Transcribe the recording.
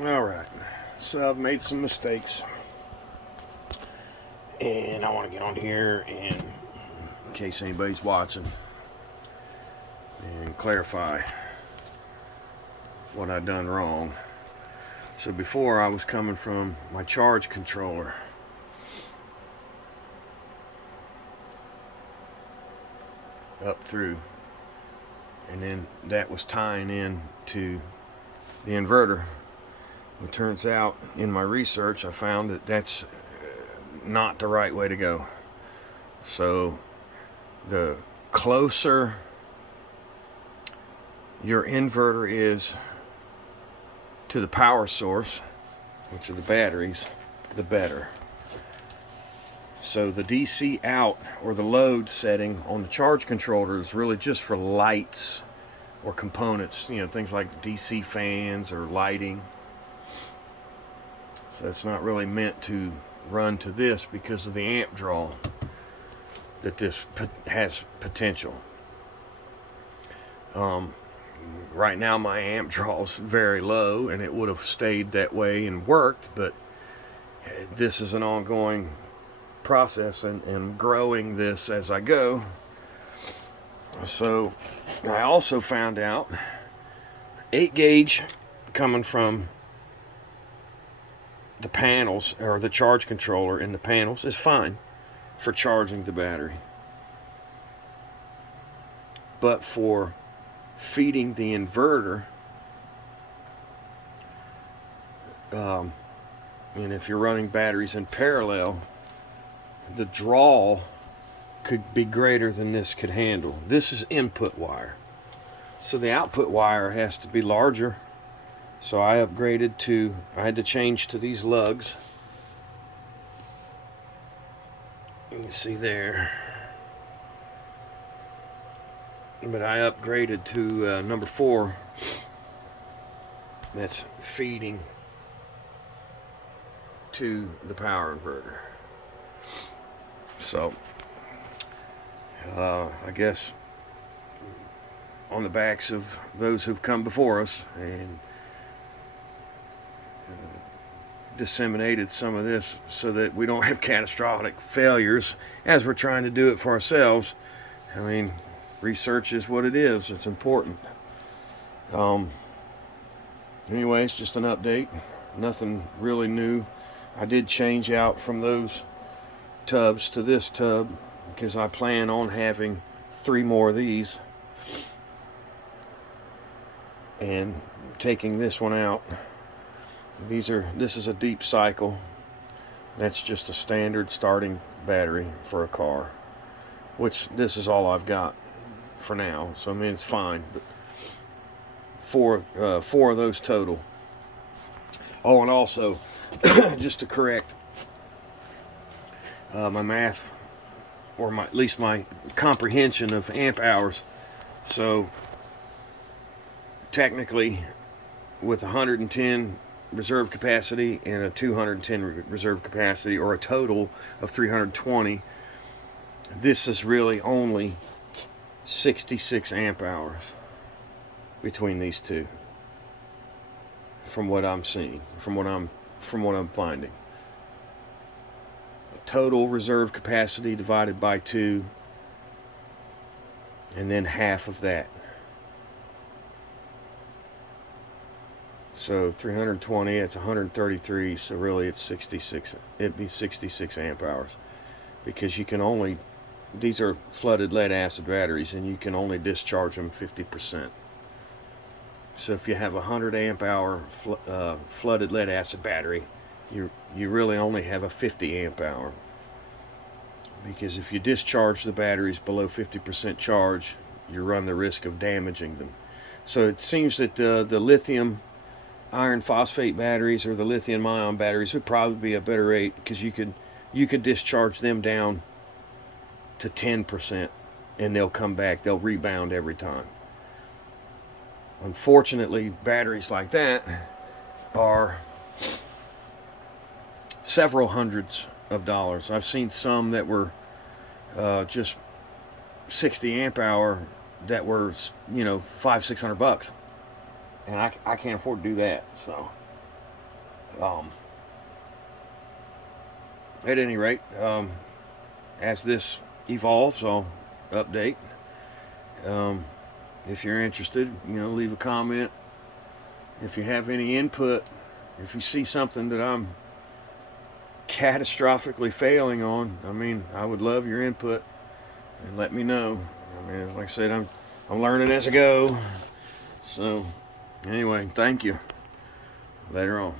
Alright, so I've made some mistakes, and I want to get on here and, in case anybody's watching, and clarify what I've done wrong. So before, I was coming from my charge controller up through, and then that was tying in to the inverter. It turns out, in my research, I found that that's not the right way to go. So the closer your inverter is to the power source, which are the batteries, the better. So the DC out, or the load setting on the charge controller, is really just for lights or components, things like DC fans or lighting. So it's not really meant to run to this because of the amp draw that this has potential. Right now my amp draw is very low, and it would have stayed that way and worked, but this is an ongoing process, and growing this as I go. So I also found out 8 gauge coming from the panels, or the charge controller in the panels, is fine for charging the battery. But for feeding the inverter, and if you're running batteries in parallel, the draw could be greater than this could handle. This is input wire, so the output wire has to be larger. So I upgraded to, I had to change to these lugs. You can see there. But I upgraded to number 4. That's feeding to the power inverter. So, I guess on the backs of those who've come before us and disseminated some of this so that we don't have catastrophic failures as we're trying to do it for ourselves. I mean, research is what it is. It's important. Anyways, just an update. Nothing really new. I did change out from those tubs to this tub because I plan on having 3 more of these and taking this one out. This is a deep cycle. That's just a standard starting battery for a car, which this is all I've got for now. So I mean, it's fine. But 4 of those total. Oh, and also, just to correct my math, or at least my comprehension of amp hours. So technically, with 110 reserve capacity and a 210 reserve capacity, or a total of 320, this is really only 66 amp hours between these two, from what I'm seeing, from what I'm finding. Total reserve capacity divided by 2, and then half of that. So 320, it's 133, so really it's 66. It'd be 66 amp hours, because you can only, these are flooded lead acid batteries, and you can only discharge them 50%. So if you have a 100 amp hour flooded lead acid battery, you really only have a 50 amp hour, because if you discharge the batteries below 50% charge, you run the risk of damaging them. So it seems that the lithium iron phosphate batteries, or the lithium ion batteries, would probably be a better rate, because you could discharge them down to 10%, and they'll come back, they'll rebound every time. Unfortunately, batteries like that are several hundreds of dollars. I've seen some that were just 60 amp hour that were, $500-600, and I can't afford to do that. So Um, at any rate, as this evolves, I'll update. Um, if you're interested, leave a comment. If you have any input, if you see something that I'm catastrophically failing on, I would love your input and let me know. Like I said, I'm learning as I go. So, anyway, thank you. Later on.